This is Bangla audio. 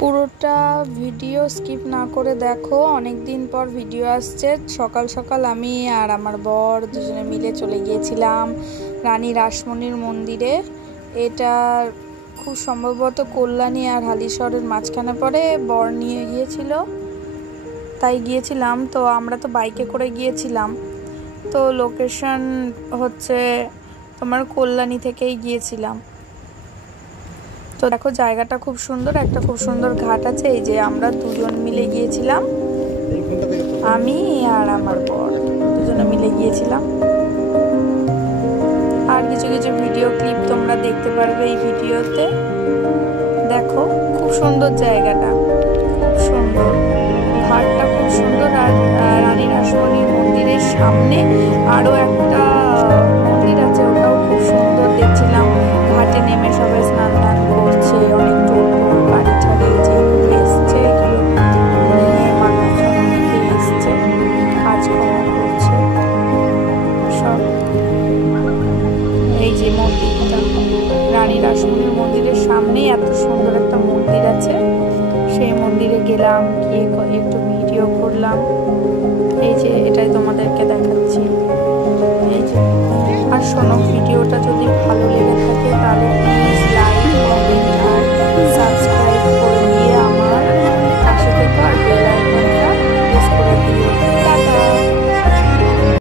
পুরোটা ভিডিও স্কিপ না করে দেখো। অনেক দিন পর ভিডিও আসছে। সকাল সকাল আমি আর আমার বর দুজনে মিলে চলে গিয়েছিলাম রানী রাসমণির মন্দিরে। এটা খুব সম্ভবত কল্যাণী আর হালিশহরের মাঝখানে পড়ে। বর নিয়ে গিয়েছিল, তাই গিয়েছিলাম। তো আমরা তো বাইকে করে গিয়েছিলাম। তো লোকেশন হচ্ছে তোমার কল্যাণী থেকেই গিয়েছিলাম। তো দেখো জায়গাটা খুব সুন্দর, একটা খুব সুন্দর ঘাট আছে। এই যে আমরা দুজন মিলে গিয়েছিলাম, আমি আর আমার বর দুজনে মিলে গিয়েছিলাম। আর কিছু কিছু ভিডিও ক্লিপ তোমরা দেখতে পারবে এই ভিডিওতে। দেখো খুব সুন্দর জায়গাটা, খুব সুন্দর ঘাটটা, খুব সুন্দর। আর রানী রাসমণির মন্দিরের সামনে আরো একটা মন্দির আছে, ওটাও খুব সুন্দর দেখছিলাম। ঘাটে নেমে সবাই স্নান টান করছে, অনেক টোটো গাড়ি ছাড়ে যেগুলো এসছে এগুলো নিয়ে মানুষজন অনেকে এসছে, কাজকর্ম করছে সব। এই যে মন্দিরটা, রানী রাসমণির মন্দিরের সামনেই এত সুন্দর একটা মন্দির আছে। সেই মন্দিরে গেলাম, গিয়ে একটু ভিডিও করলাম।